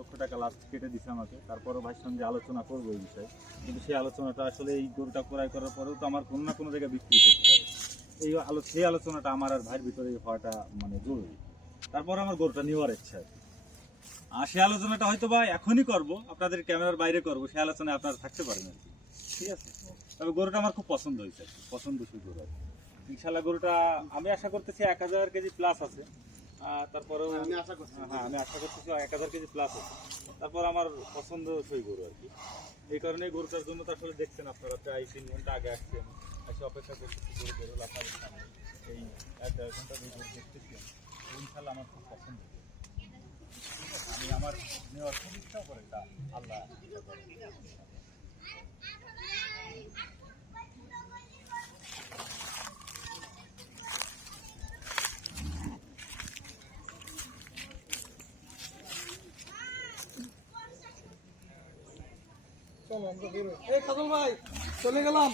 লক্ষ টাকা লাস্ট কেটে দিছে আমাকে। তারপরও ভাইয়ের সঙ্গে আলোচনা করবো এই বিষয়ে, কিন্তু সেই আলোচনাটা আসলে এই গরুটা ক্রয় করার পরেও তো আমার কোনো না কোনো জায়গায় বিক্রি করতে হবে। সেই আলোচনাটা আমার আর ভাইয়ের ভিতরে হওয়াটা মানে জরুরি। তারপর আমার গরুটা নেওয়ার ইচ্ছা আছে। আর সেই আলোচনাটা হয়তো বা এখনই করবো, আপনাদের ক্যামেরার বাইরে করবো, সেই আলোচনায় আপনারা থাকতে পারেন আর কি। ঠিক আছে, তবে গরুটা আমার খুব পছন্দ হয়েছে আর কি, পছন্দসই গরু আর কি। ইনশাল্লাহ গরুটা আমি আশা করতেছি 1000 কেজি প্লাস আছে। তারপরেও আমি আশা করতেছি 1000 কেজি প্লাস আছে। তারপর আমার পছন্দসই গরু আর কি। এই কারণে গরুটার জন্য তো আসলে দেখছেন আপনারা প্রায় 3 ঘন্টা আগে আসছেন, এসে অপেক্ষা করতেছি গরু বেরোল আপনাদের সামনে। এই 1-1.5 ঘন্টা এই গরু দেখতেছি, ইনশাল্লাহ আমার খুব পছন্দ। আমি আমার নেওয়ার খুব ইচ্ছা করে, তা আল্লাহ ইচ্ছা করে। চলো আমরা বেরোই। এই কাজল ভাই চলে গেলাম।